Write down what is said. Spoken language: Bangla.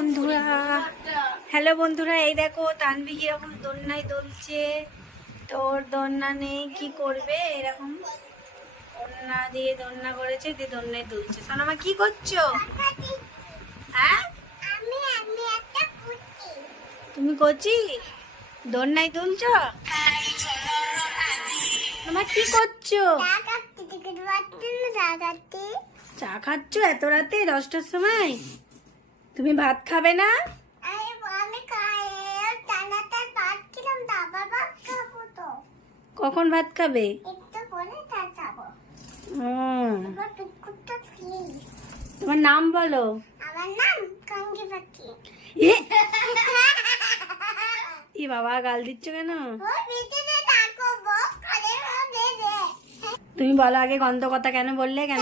বন্ধুরা, হ্যালো বন্ধুরা, এই দেখো তানভি কিরকম দোলনায় দুলছে। তোর দোলনা নেই, কি করবে? এরকম দোলনা দিয়ে দোলনা করেছে, দিয়ে দোলনায় দুলছে। সোনামা কি করছো? হ্যাঁ, তুমি কচি দোলনায় দুলছো? তোমার কি করছো? চা খাচ্ছ এত রাতে, 10টার সময়? তুমি ভাত খাবে না? কখন ভাত খাবে? তোমার নাম বলো। ই বাবা, গাল দিচ্ছ কেন? তুমি বলো আগে, গন্ধ কথা কেন বললে? কেন